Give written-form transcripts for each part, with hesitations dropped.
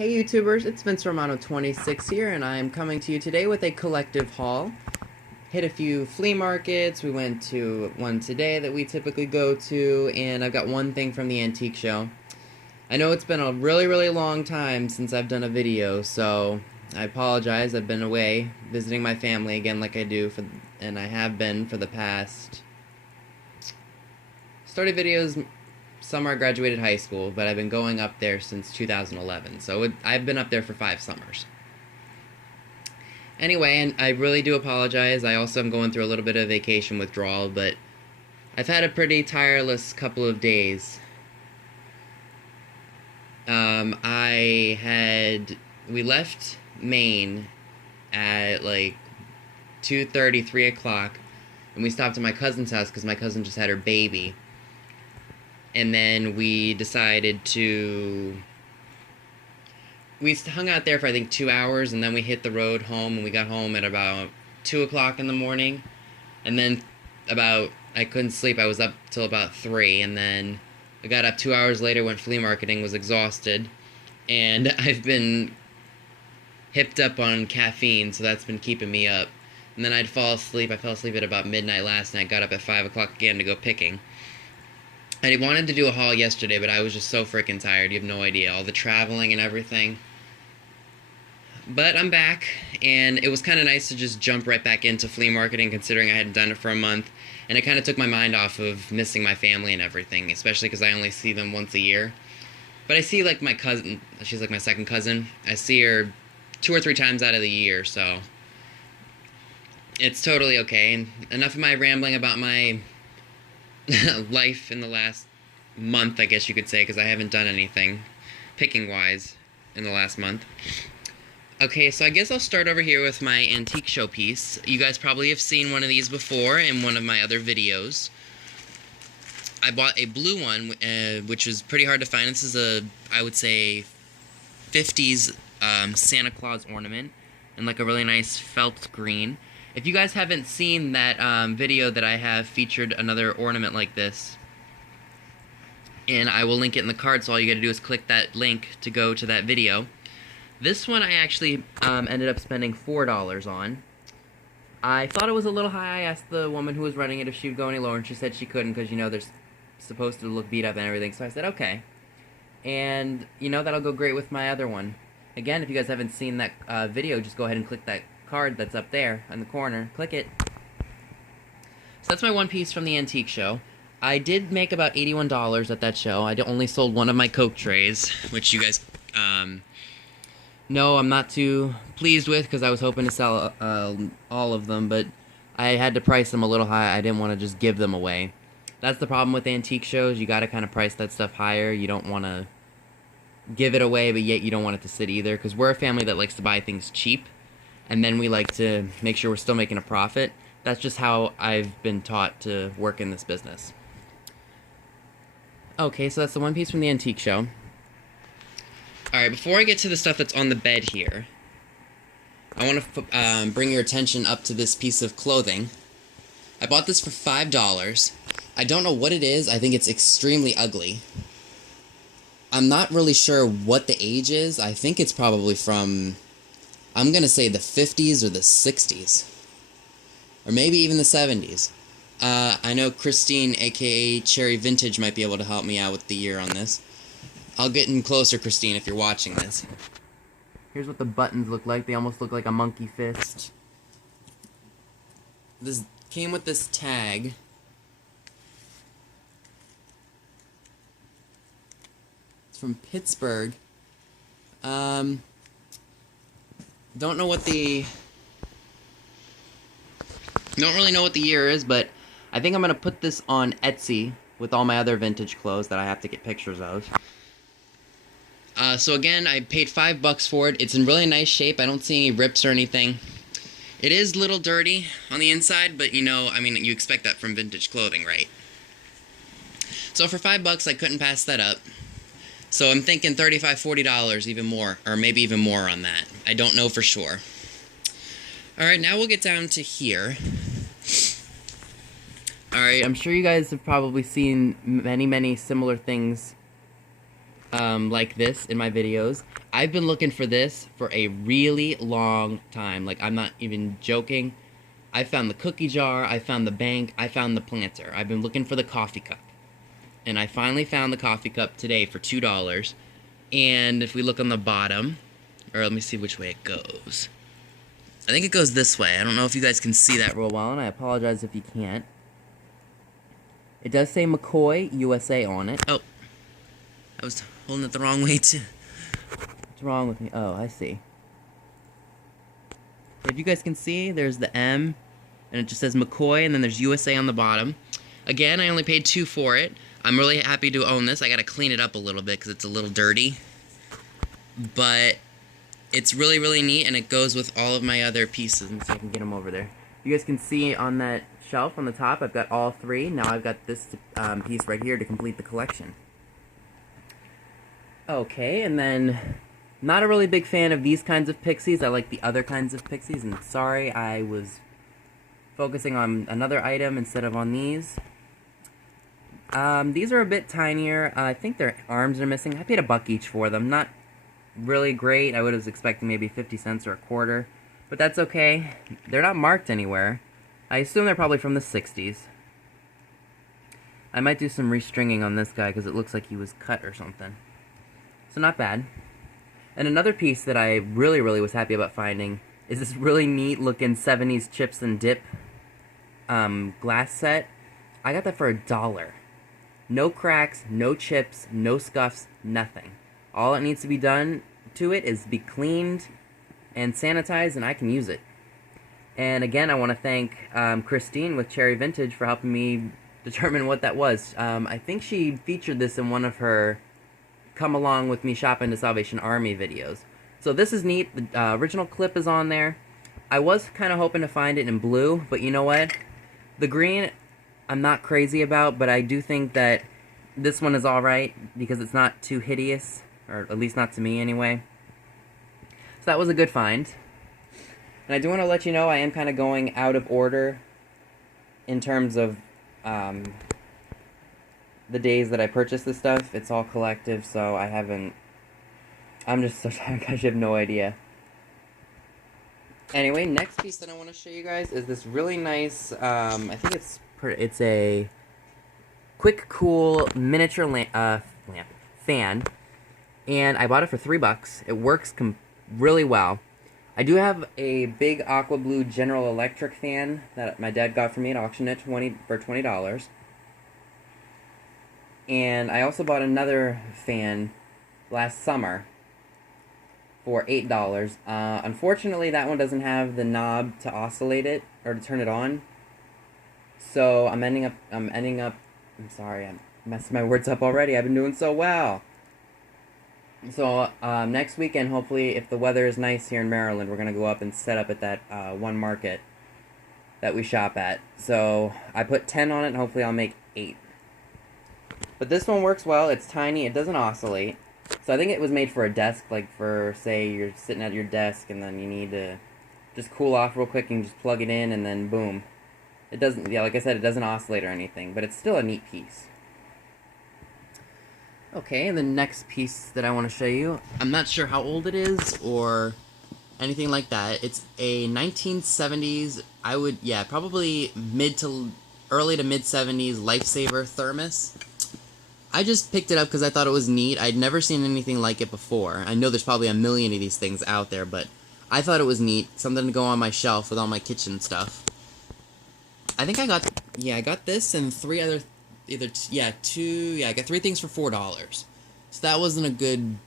Hey YouTubers, it's Vince Romano26 here, and I'm coming to you today with a collective haul. Hit a few flea markets, we went to one today that we typically go to, and I've got one thing from the antique show. I know it's been a really long time since I've done a video, so I apologize. I've been away visiting my family again like I do, and I have been for the past... Started videos summer I graduated high school, but I've been going up there since 2011, so I've been up there for 5 summers. Anyway, and I really do apologize. I also am going through a little bit of vacation withdrawal, but I've had a pretty tireless couple of days. We left Maine at like 2:30, 3 o'clock, and we stopped at my cousin's house because my cousin just had her baby. And then we decided we hung out there for I think 2 hours, and then we hit the road home, and we got home at about 2 o'clock in the morning. And then I couldn't sleep. I was up till about 3, and then I got up 2 hours later, went flea marketing, was exhausted, and I've been hipped up on caffeine, so that's been keeping me up. And then I'd fall asleep. I fell asleep at about midnight last night, got up at 5 o'clock again to go picking. I wanted to do a haul yesterday, but I was just so freaking tired. You have no idea. All the traveling and everything. But I'm back, and it was kind of nice to just jump right back into flea marketing, considering I hadn't done it for a month. And it kind of took my mind off of missing my family and everything, especially because I only see them once a year. But I see, like, my cousin. She's like my second cousin. I see her 2 or 3 times out of the year, so it's totally okay. And enough of my rambling about my life in the last month, I guess you could say, because I haven't done anything picking-wise in the last month. Okay, so I guess I'll start over here with my antique show piece. You guys probably have seen one of these before in one of my other videos. I bought a blue one, which was pretty hard to find. This is a, I would say, 50s Santa Claus ornament, and like a really nice felt green. If you guys haven't seen that video that I have featured another ornament like this, and I will link it in the card, so all you gotta do is click that link to go to that video. This one I actually ended up spending $4 on. I thought it was a little high. I asked the woman who was running it if she would go any lower, and she said she couldn't because, you know, they're supposed to look beat up and everything, so I said okay. And, you know, that'll go great with my other one. Again, if you guys haven't seen that video, just go ahead and click that card that's up there in the corner. Click it. So that's my one piece from the antique show. I did make about $81 at that show. I only sold one of my Coke trays, which you guys know I'm not too pleased with because I was hoping to sell all of them, but I had to price them a little high. I didn't want to just give them away. That's the problem with antique shows. You got to kind of price that stuff higher. You don't want to give it away, but yet you don't want it to sit either, because we're a family that likes to buy things cheap, and then we like to make sure we're still making a profit. That's just how I've been taught to work in this business. Okay, so that's the one piece from the antique show. Alright, before I get to the stuff that's on the bed here, I want to bring your attention up to this piece of clothing. I bought this for $5. I don't know what it is. I think it's extremely ugly. I'm not really sure what the age is. I think it's probably from, I'm going to say the 50s or the 60s. Or maybe even the 70s. I know Christine, aka Cherry Vintage, might be able to help me out with the year on this. I'll get in closer, Christine, if you're watching this. Here's what the buttons look like. They almost look like a monkey fist. This came with this tag. It's from Pittsburgh. Don't really know what the year is, but I think I'm going to put this on Etsy with all my other vintage clothes that I have to get pictures of. So again, I paid $5 for it. It's in really nice shape. I don't see any rips or anything. It is a little dirty on the inside, but you know, I mean, you expect that from vintage clothing, right? So for $5, I couldn't pass that up. So I'm thinking $35, $40, even more, or maybe even more on that. I don't know for sure. Alright, now we'll get down to here. Alright, I'm sure you guys have probably seen many similar things like this in my videos. I've been looking for this for a really long time. Like, I'm not even joking. I found the cookie jar, I found the bank, I found the planter. I've been looking for the coffee cup. And I finally found the coffee cup today for $2. And if we look on the bottom, or let me see which way it goes. I think it goes this way. I don't know if you guys can see that real well, and I apologize if you can't. It does say McCoy, USA on it. Oh, I was holding it the wrong way too. What's wrong with me? Oh, I see. If you guys can see, there's the M, and it just says McCoy, and then there's USA on the bottom. Again, I only paid $2 for it. I'm really happy to own this. I gotta clean it up a little bit because it's a little dirty. But it's really, really neat, and it goes with all of my other pieces. Let me see if I can get them over there. You guys can see on that shelf on the top, I've got all three. Now I've got this piece right here to complete the collection. Okay, and then, not a really big fan of these kinds of Pixies. I like the other kinds of Pixies, and sorry, I was focusing on another item instead of on these. These are a bit tinier. I think their arms are missing. I paid $1 each for them. Not really great. I was expecting maybe 50 cents or a quarter, but that's okay. They're not marked anywhere. I assume they're probably from the 60s. I might do some restringing on this guy because it looks like he was cut or something. So not bad. And another piece that I really, really was happy about finding is this really neat looking 70s chips and dip glass set. I got that for $1. No cracks, no chips, no scuffs, nothing. All it needs to be done to it is be cleaned and sanitized, and I can use it. And again, I want to thank Christine with Cherry Vintage for helping me determine what that was. I think she featured this in one of her Come Along With Me Shopping to Salvation Army videos. So this is neat. The original clip is on there. I was kind of hoping to find it in blue, but you know what? The green, I'm not crazy about, but I do think that this one is alright because it's not too hideous, or at least not to me anyway. So that was a good find. And I do want to let you know I am kind of going out of order in terms of the days that I purchased this stuff. It's all collective, so I'm just so tired, I have no idea. Anyway, next piece that I want to show you guys is this really nice, I think it's a quick cool miniature fan, and I bought it for $3. It works really well. I do have a big aqua blue General Electric fan that my dad got for me at auction at for $20. And I also bought another fan last summer for $8. Unfortunately, that one doesn't have the knob to oscillate it or to turn it on. So I'm sorry, I'm messing my words up already. I've been doing so well. So next weekend, hopefully, if the weather is nice here in Maryland, we're going to go up and set up at that one market that we shop at. So I put 10 on it, and hopefully I'll make 8. But this one works well. It's tiny. It doesn't oscillate. So I think it was made for a desk, like for, say, you're sitting at your desk and then you need to just cool off real quick and just plug it in and then boom. It doesn't, yeah, like I said, it doesn't oscillate or anything, but it's still a neat piece. Okay, and the next piece that I want to show you, I'm not sure how old it is or anything like that. It's a 1970s, probably early to mid 70s Lifesaver Thermos. I just picked it up because I thought it was neat. I'd never seen anything like it before. I know there's probably a million of these things out there, but I thought it was neat. Something to go on my shelf with all my kitchen stuff. I think I got this and three other, I got 3 things for $4. So that was a good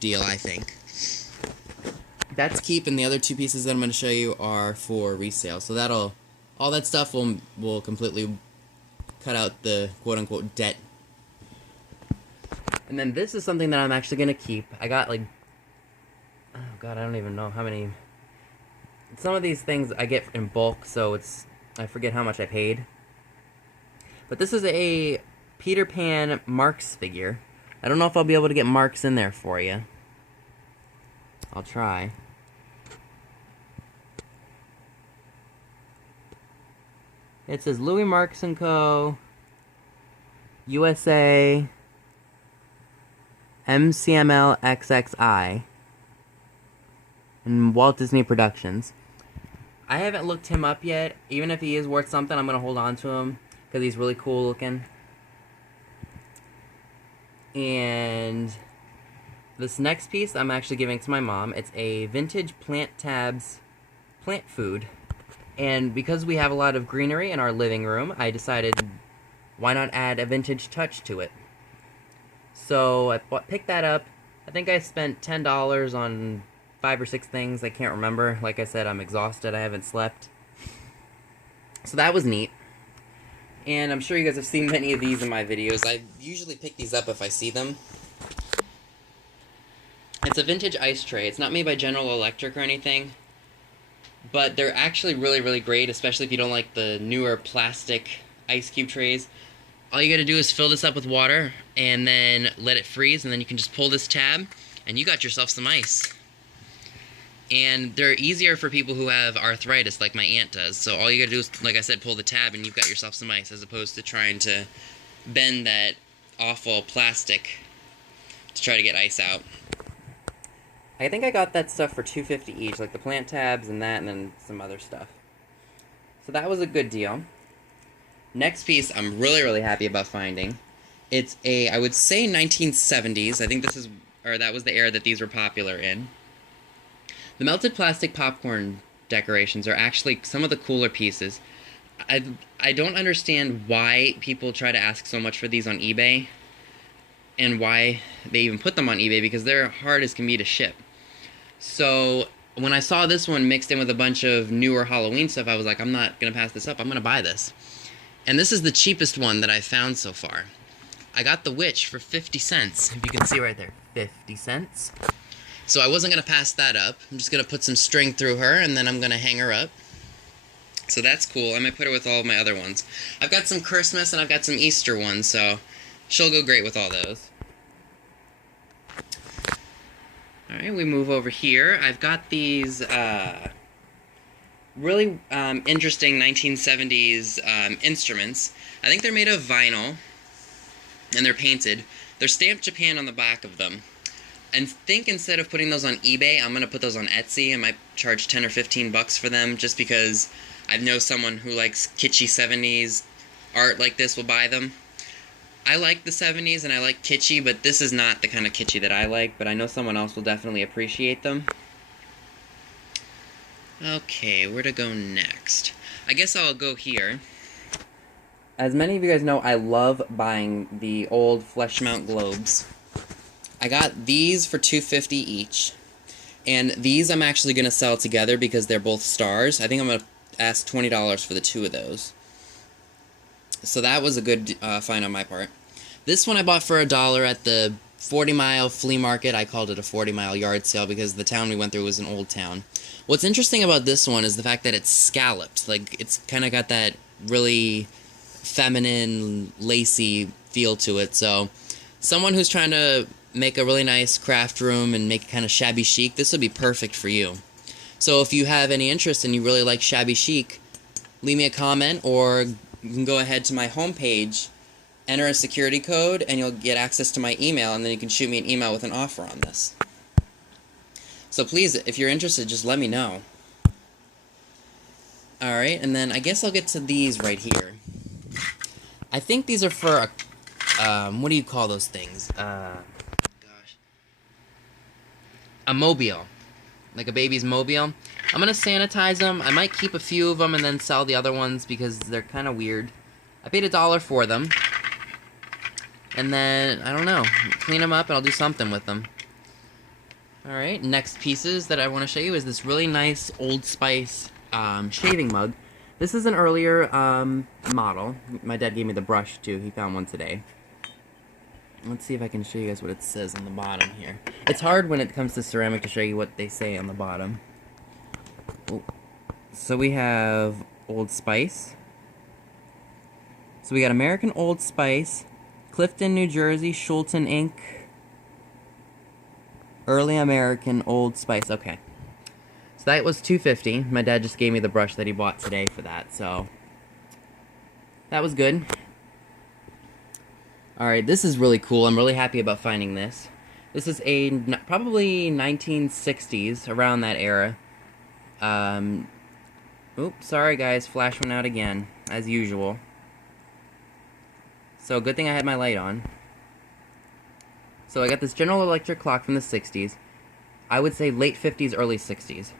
deal, I think. That's keep, and the other 2 pieces that I'm going to show you are for resale. So all that stuff will completely cut out the quote-unquote debt. And then this is something that I'm actually going to keep. I got oh god, I don't even know how many. Some of these things I get in bulk, so I forget how much I paid. But this is a Peter Pan Marks figure. I don't know if I'll be able to get Marks in there for you. I'll try. It says Louis Marks & Co., USA, MCML XXI. And Walt Disney Productions. I haven't looked him up yet. Even if he is worth something, I'm going to hold on to him because he's really cool looking. And this next piece I'm actually giving to my mom. It's a vintage Plant Tabs plant food. And because we have a lot of greenery in our living room, I decided why not add a vintage touch to it. So I picked that up. I think I spent $10 on 5 or 6 things. I can't remember. Like I said, I'm exhausted. I haven't slept. So that was neat. And I'm sure you guys have seen many of these in my videos. I usually pick these up if I see them. It's a vintage ice tray. It's not made by General Electric or anything. But they're actually really, really great, especially if you don't like the newer plastic ice cube trays. All you gotta do is fill this up with water and then let it freeze, and then you can just pull this tab and you got yourself some ice. And they're easier for people who have arthritis like my aunt does. So all you gotta do is, like I said, pull the tab and you've got yourself some ice, as opposed to trying to bend that awful plastic to try to get ice out. I think I got that stuff for $2.50 each, like the plant tabs and that, and then some other stuff. So that was a good deal. Next piece I'm really, really happy about finding. It's a, I would say 1970s. I think this is, or that was the era that these were popular in. The melted plastic popcorn decorations are actually some of the cooler pieces. I don't understand why people try to ask so much for these on eBay, and why they even put them on eBay, because they're hard as can be to ship. So when I saw this one mixed in with a bunch of newer Halloween stuff, I was like, I'm not going to pass this up. I'm going to buy this. And this is the cheapest one that I've found so far. I got the witch for 50 cents. If you can see right there, 50 cents. So I wasn't going to pass that up. I'm just going to put some string through her, and then I'm going to hang her up. So that's cool. I might put her with all of my other ones. I've got some Christmas and I've got some Easter ones, so she'll go great with all those. Alright, we move over here. I've got these really interesting 1970s instruments. I think they're made of vinyl, and they're painted. They're stamped Japan on the back of them. And think instead of putting those on eBay, I'm going to put those on Etsy. I might charge 10 or 15 bucks for them, just because I know someone who likes kitschy 70s art like this will buy them. I like the 70s and I like kitschy, but this is not the kind of kitschy that I like, but I know someone else will definitely appreciate them. Okay, where to go next? I guess I'll go here. As many of you guys know, I love buying the old flesh mount globes. I got these for $2.50 each, and these I'm actually going to sell together because they're both stars. I think I'm going to ask $20 for the 2 of those. So that was a good find on my part. This one I bought for $1 at the 40-mile flea market. I called it a 40-mile yard sale because the town we went through was an old town. What's interesting about this one is the fact that it's scalloped. Like, it's kind of got that really feminine, lacy feel to it. So someone who's trying to make a really nice craft room and make it kind of shabby chic, this would be perfect for you. So if you have any interest and you really like shabby chic, leave me a comment, or you can go ahead to my homepage, enter a security code, and you'll get access to my email, and then you can shoot me an email with an offer on this. So please, if you're interested, just let me know. Alright, and then I guess I'll get to these right here. I think these are for a, what do you call those things? A mobile. Like a baby's mobile. I'm gonna sanitize them. I might keep a few of them and then sell the other ones because they're kind of weird. I paid $1 for them. And then, I don't know, clean them up and I'll do something with them. Alright, next pieces that I want to show you is this really nice Old Spice shaving mug. This is an earlier model. My dad gave me the brush too. He found one today. Let's see if I can show you guys what it says on the bottom here. It's hard when it comes to ceramic to show you what they say on the bottom. Oh. So we have Old Spice. So we got American Old Spice, Clifton, New Jersey, Schulten Inc. Early American Old Spice. Okay. So that was $2.50. My dad just gave me the brush that he bought today for that, so that was good. Alright, this is really cool. I'm really happy about finding this. This is a probably 1960s, around that era. Oops, sorry guys, flash went out again, as usual. So good thing I had my light on. So I got this General Electric clock from the 60s. I would say late 50s, early 60s.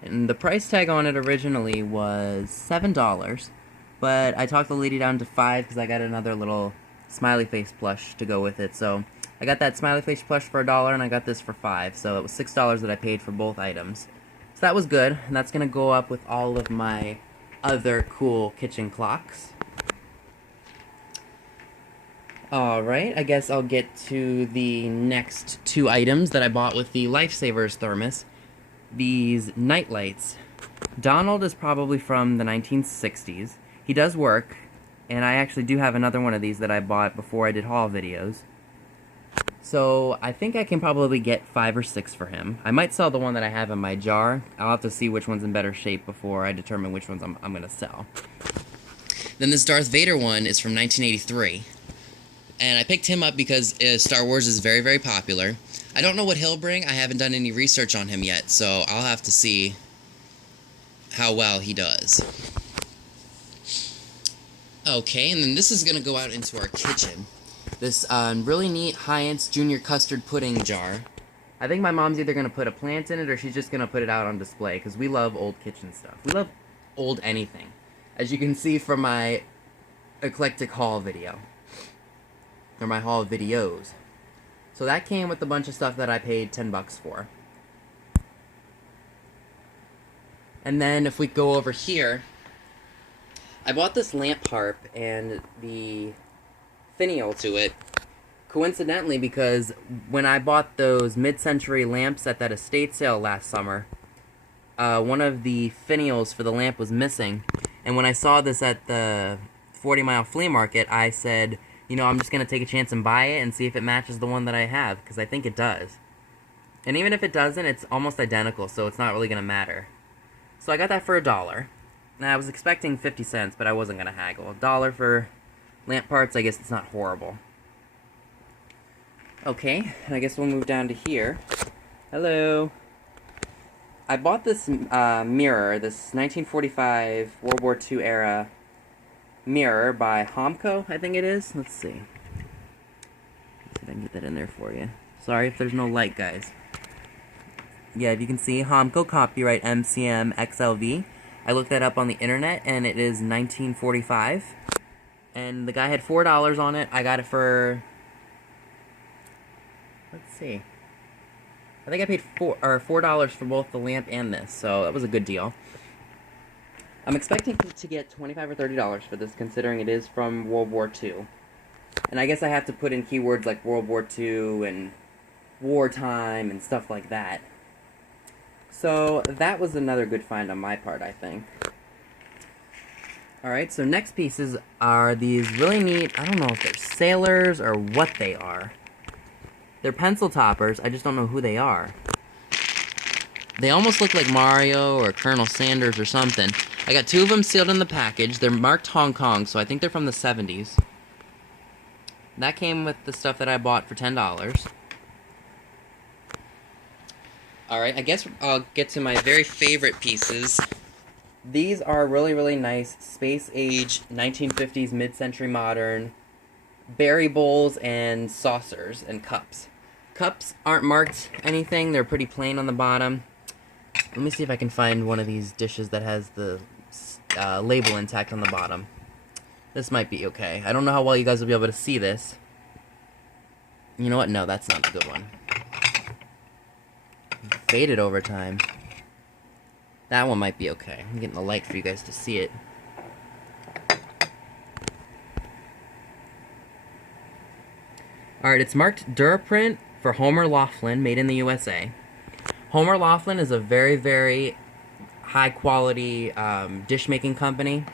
And the price tag on it originally was $7, but I talked the lady down to $5 because I got another little smiley face plush to go with it. So I got that smiley face plush for $1 and I got this for $5. So it was $6 that I paid for both items. So that was good, and that's gonna go up with all of my other cool kitchen clocks. Alright, I guess I'll get to the next two items that I bought with the Lifesavers thermos. These night lights. Donald is probably from the 1960s. He does work, and I actually do have another one of these that I bought before I did haul videos. So I think I can probably get 5 or 6 for him. I might sell the one that I have in my jar. I'll have to see which one's in better shape before I determine which ones I'm going to sell. Then this Darth Vader one is from 1983. And I picked him up because Star Wars is very, very popular. I don't know what he'll bring. I haven't done any research on him yet, so I'll have to see how well he does. Okay, and then this is going to go out into our kitchen. This really neat Heinz Junior Custard Pudding Jar. I think my mom's either going to put a plant in it or she's just going to put it out on display, because we love old kitchen stuff. We love old anything, as you can see from my eclectic haul video. Or my haul videos. So that came with a bunch of stuff that I paid $10 for. And then if we go over here, I bought this lamp harp and the finial to it, coincidentally, because when I bought those mid-century lamps at that estate sale last summer, one of the finials for the lamp was missing. And when I saw this at the 40 Mile Flea Market, I said, you know, I'm just going to take a chance and buy it and see if it matches the one that I have, because I think it does. And even if it doesn't, it's almost identical, so it's not really going to matter. So I got that for $1. Now, I was expecting 50 cents, but I wasn't going to haggle. $1 for lamp parts, I guess it's not horrible. Okay, and I guess we'll move down to here. Hello. I bought this mirror, this 1945 World War II era mirror by Homco, I think it is. Let's see. Let's see if I can get that in there for you. Sorry if there's no light, guys. Yeah, if you can see, Homco, copyright MCM XLV. I looked that up on the internet, and it is 1945. And the guy had $4 on it. I got it for... Let's see. I think I paid $4 for both the lamp and this, so that was a good deal. I'm expecting to get $25 or $30 for this, considering it is from World War II. And I guess I have to put in keywords like World War II and wartime and stuff like that. So that was another good find on my part, I think. Alright, so next pieces are these really neat, I don't know if they're sailors or what they are. They're pencil toppers, I just don't know who they are. They almost look like Mario or Colonel Sanders or something. I got 2 of them sealed in the package. They're marked Hong Kong, so I think they're from the 70s. That came with the stuff that I bought for $10. Alright, I guess I'll get to my very favorite pieces. These are really, really nice space-age 1950s mid-century modern berry bowls and saucers and cups. Cups aren't marked anything. They're pretty plain on the bottom. Let me see if I can find one of these dishes that has the label intact on the bottom. This might be okay. I don't know how well you guys will be able to see this. You know what? No, that's not the good one. Faded over time. That one might be okay. I'm getting the light for you guys to see it. Alright, it's marked Duraprint for Homer Laughlin, made in the USA. Homer Laughlin is a very, very high-quality dish-making company.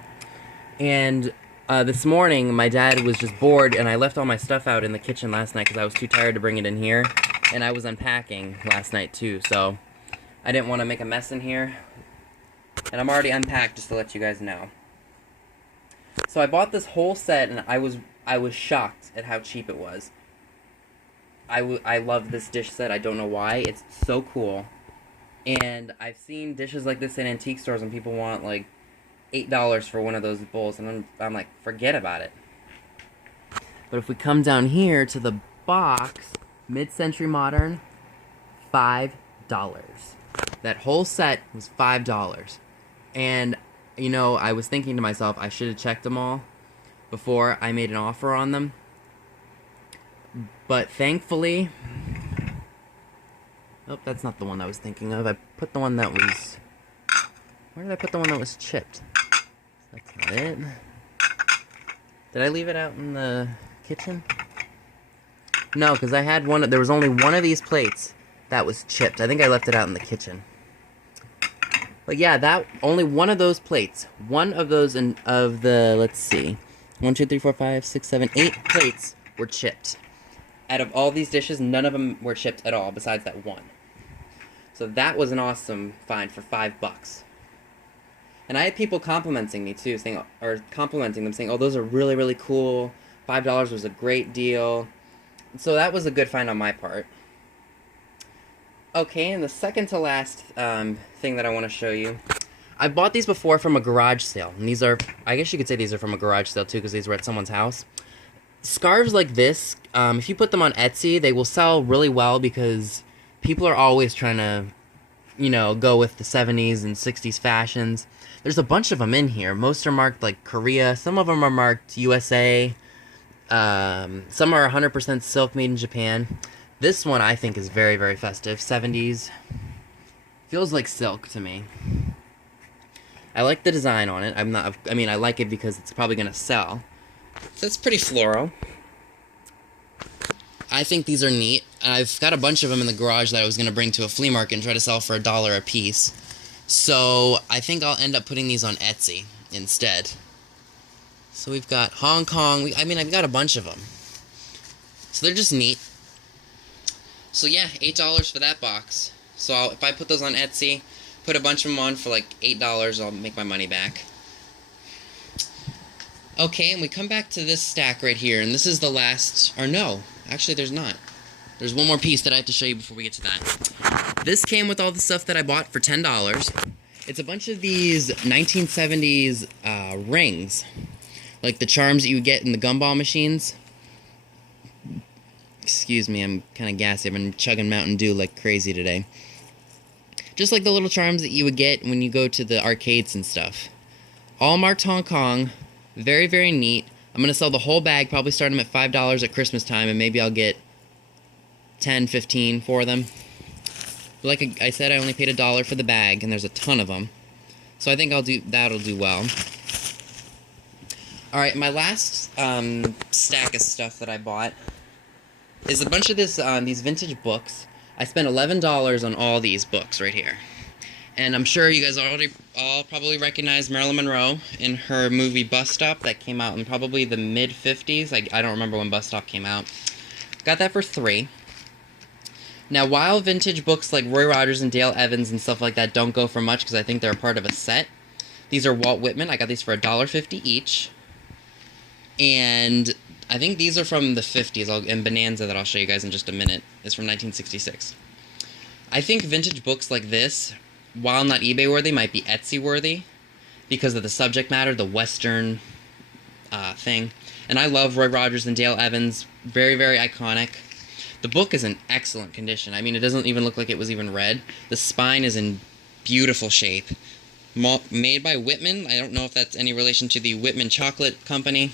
And this morning, my dad was just bored, and I left all my stuff out in the kitchen last night because I was too tired to bring it in here. And I was unpacking last night, too, so I didn't want to make a mess in here. And I'm already unpacked, just to let you guys know. So I bought this whole set, and I was shocked at how cheap it was. I love this dish set. I don't know why. It's so cool. And I've seen dishes like this in antique stores and people want like $8 for one of those bowls, and I'm like, forget about it. But if we come down here to the box, mid-century modern, $5. That whole set was $5. And, you know, I was thinking to myself, I should have checked them all before I made an offer on them. But thankfully... Oh, that's not the one I was thinking of. I put the one that was... Where did I put the one that was chipped? That's not it. Did I leave it out in the kitchen? No, because I had one... There was only one of these plates that was chipped. I think I left it out in the kitchen. But yeah, that... Only one of those plates. One of those of the... Let's see. 1, 2, 3, 4, 5, 6, 7, 8 plates were chipped. Out of all these dishes, none of them were chipped at all, besides that one. So that was an awesome find for $5. And I had people complimenting me too, saying, "Oh, those are really, really cool. $5 was a great deal." So that was a good find on my part. Okay, and the second to last thing that I want to show you, I bought these before from a garage sale, and these are, I guess you could say these are from a garage sale too, because these were at someone's house. Scarves like this, if you put them on Etsy, they will sell really well because people are always trying to, you know, go with the 70s and 60s fashions. There's a bunch of them in here. Most are marked like Korea. Some of them are marked USA. Some are 100% silk made in Japan. This one I think is very, very festive. 70s. Feels like silk to me. I like the design on it. I like it because it's probably going to sell. So it's pretty floral. I think these are neat. I've got a bunch of them in the garage that I was going to bring to a flea market and try to sell for $1 a piece. So I think I'll end up putting these on Etsy instead. So we've got Hong Kong. I've got a bunch of them. So they're just neat. So yeah, $8 for that box. So if I put those on Etsy, put a bunch of them on for like $8, I'll make my money back. Okay, and we come back to this stack right here, and this is the last, or no, actually there's not. There's one more piece that I have to show you before we get to that. This came with all the stuff that I bought for $10. It's a bunch of these 1970s rings, like the charms that you would get in the gumball machines. Excuse me, I'm kind of gassy. I've been chugging Mountain Dew like crazy today. Just like the little charms that you would get when you go to the arcades and stuff. All marked Hong Kong. Very, very neat. I'm going to sell the whole bag, probably start them at $5 at Christmas time, and maybe I'll get 10, 15 for them. But like I said, I only paid $1 for the bag, and there's a ton of them. So I think that'll do well. Alright, my last stack of stuff that I bought is a bunch of these vintage books. I spent $11 on all these books right here. And I'm sure you guys all probably recognize Marilyn Monroe in her movie Bus Stop that came out in probably the mid-50s. I don't remember when Bus Stop came out. Got that for $3. Now, while vintage books like Roy Rogers and Dale Evans and stuff like that don't go for much because I think they're a part of a set, these are Walt Whitman. I got these for $1.50 each. And I think these are from the 50s, and Bonanza that I'll show you guys in just a minute is from 1966. I think vintage books like this, while not eBay worthy, might be Etsy worthy because of the subject matter, the Western thing. And I love Roy Rogers and Dale Evans. Very, very iconic. The book is in excellent condition. I mean, it doesn't even look like it was even read. The spine is in beautiful shape. Made by Whitman. I don't know if that's any relation to the Whitman Chocolate Company.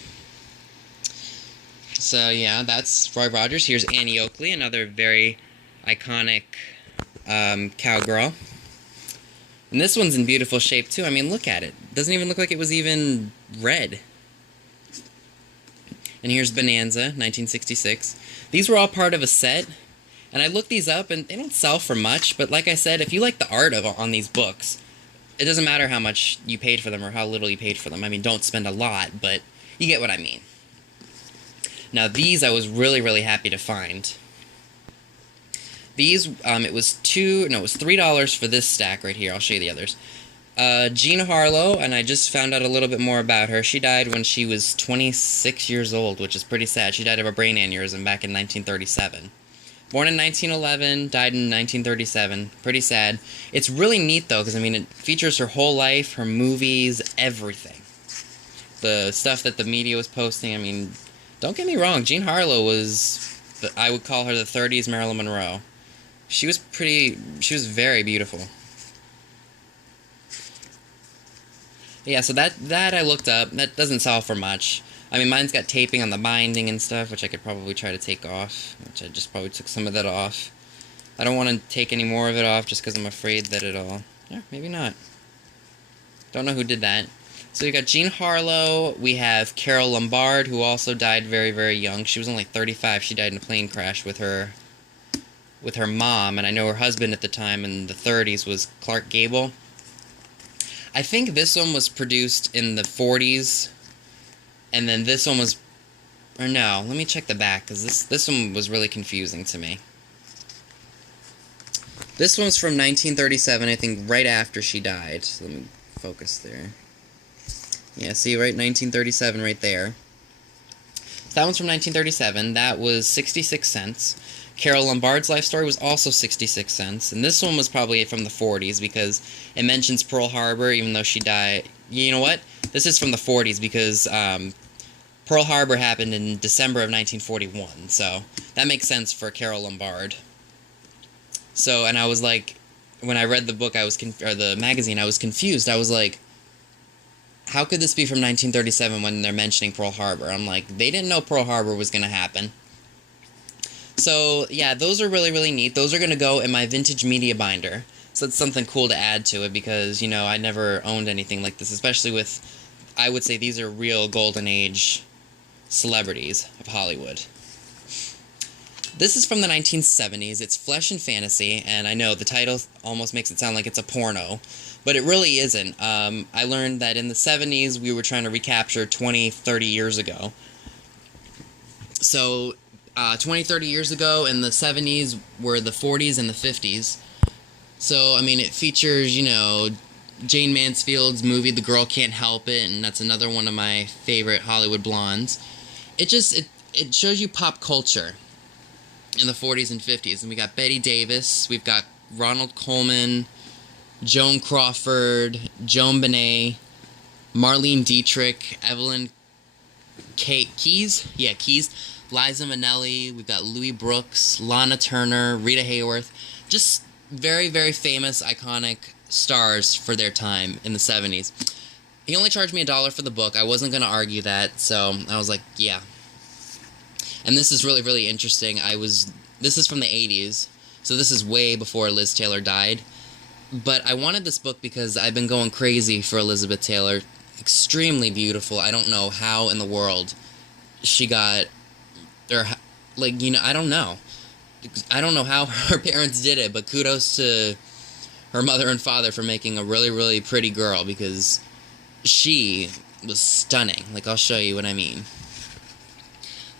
So yeah, that's Roy Rogers. Here's Annie Oakley, another very iconic cowgirl. And this one's in beautiful shape too. I mean, look at it. Doesn't even look like it was even red. And here's Bonanza, 1966. These were all part of a set. And I looked these up, and they don't sell for much. But like I said, if you like the art on these books, it doesn't matter how much you paid for them or how little you paid for them. I mean, don't spend a lot, but you get what I mean. Now these I was really, really happy to find. These, it was $3 for this stack right here. I'll show you the others. Jean Harlow, and I just found out a little bit more about her. She died when she was 26 years old, which is pretty sad. She died of a brain aneurysm back in 1937. Born in 1911, died in 1937. Pretty sad. It's really neat, though, because, I mean, it features her whole life, her movies, everything. The stuff that the media was posting, I mean, don't get me wrong, Jean Harlow was, I would call her the 30s Marilyn Monroe. She was very beautiful. Yeah, so that I looked up. That doesn't sell for much. I mean, mine's got taping on the binding and stuff, which I could probably try to take off. Which I just probably took some of that off. I don't want to take any more of it off just because I'm afraid that it'll... Yeah, maybe not. Don't know who did that. So we got Jean Harlow. We have Carole Lombard, who also died very, very young. She was only 35. She died in a plane crash with her mom. And I know her husband at the time in the 30s was Clark Gable. I think this one was produced in the 40s. And then this one was... Or no, let me check the back, because this one was really confusing to me. This one's from 1937, I think right after she died. So let me focus there. Yeah, see, right, 1937 right there. So that one's from 1937. That was 66 cents. Carole Lombard's life story was also 66 cents. And this one was probably from the 40s because it mentions Pearl Harbor, even though she died... You know what? This is from the 40s because Pearl Harbor happened in December of 1941. So that makes sense for Carole Lombard. So, and I was like... When I read the book, or the magazine, I was confused. I was like... How could this be from 1937 when they're mentioning Pearl Harbor? I'm like, they didn't know Pearl Harbor was going to happen. So, yeah, those are really, really neat. Those are going to go in my vintage media binder. So it's something cool to add to it because, you know, I never owned anything like this, especially with, I would say these are real golden age celebrities of Hollywood. This is from the 1970s. It's Flesh and Fantasy, and I know the title almost makes it sound like it's a porno. But it really isn't. I learned that in the 70s, we were trying to recapture 20, 30 years ago. So, 20, 30 years ago, in the 70s were the 40s and the 50s. So, I mean, it features, you know, Jane Mansfield's movie, The Girl Can't Help It, and that's another one of my favorite Hollywood blondes. It shows you pop culture in the 40s and 50s. And we got Betty Davis, we've got Ronald Colman, Joan Crawford, Joan Benet, Marlene Dietrich, Evelyn Keyes, Liza Minnelli, we've got Louis Brooks, Lana Turner, Rita Hayworth, just very, very famous, iconic stars for their time in the 70s. He only charged me $1 for the book. I wasn't going to argue that, so I was like, yeah. And this is really, really interesting. This is from the 80s, so this is way before Liz Taylor died. But I wanted this book because I've been going crazy for Elizabeth Taylor. Extremely beautiful. I don't know how in the world she got... Or, like, you know, I don't know. I don't know how her parents did it, but kudos to her mother and father for making a really, really pretty girl because she was stunning. Like, I'll show you what I mean.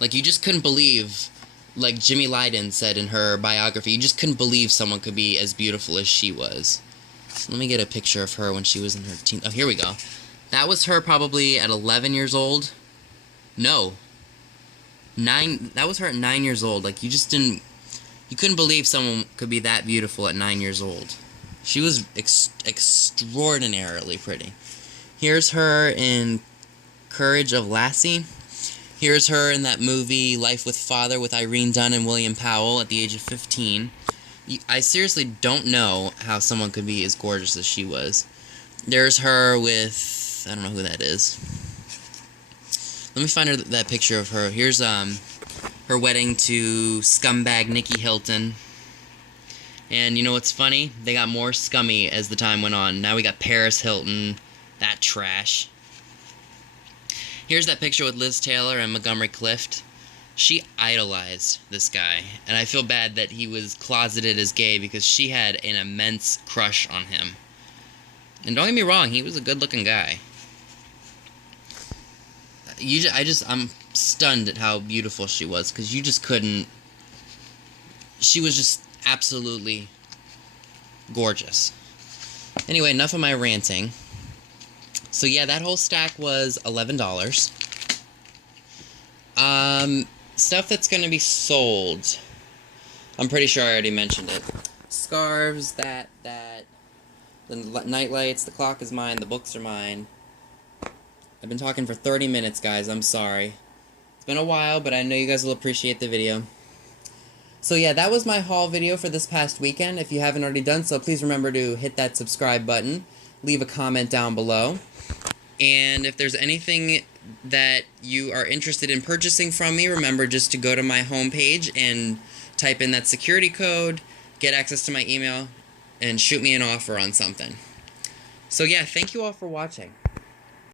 Like, you just couldn't believe... Like Jimmy Lydon said in her biography, you just couldn't believe someone could be as beautiful as she was. Let me get a picture of her when she was in her teen... Oh, here we go. That was her probably at 11 years old. No. 9... That was her at 9 years old. Like, you just didn't... You couldn't believe someone could be that beautiful at 9 years old. She was extraordinarily pretty. Here's her in Courage of Lassie. Here's her in that movie, Life with Father, with Irene Dunne and William Powell at the age of 15. I seriously don't know how someone could be as gorgeous as she was. There's her with... I don't know who that is. Let me find her that picture of her. Here's her wedding to scumbag Nikki Hilton. And you know what's funny? They got more scummy as the time went on. Now we got Paris Hilton. That trash. Here's that picture with Liz Taylor and Montgomery Clift. She idolized this guy, and I feel bad that he was closeted as gay because she had an immense crush on him. And don't get me wrong, he was a good-looking guy. I'm stunned at how beautiful she was, because you just couldn't... She was just absolutely gorgeous. Anyway, enough of my ranting. So yeah, that whole stack was $11. Stuff that's going to be sold. I'm pretty sure I already mentioned it. Scarves, the night lights, the clock is mine, the books are mine. I've been talking for 30 minutes, guys. I'm sorry. It's been a while, but I know you guys will appreciate the video. So yeah, that was my haul video for this past weekend. If you haven't already done so, please remember to hit that subscribe button. Leave a comment down below. And if there's anything that you are interested in purchasing from me, remember just to go to my homepage and type in that security code, get access to my email, and shoot me an offer on something. So yeah, thank you all for watching.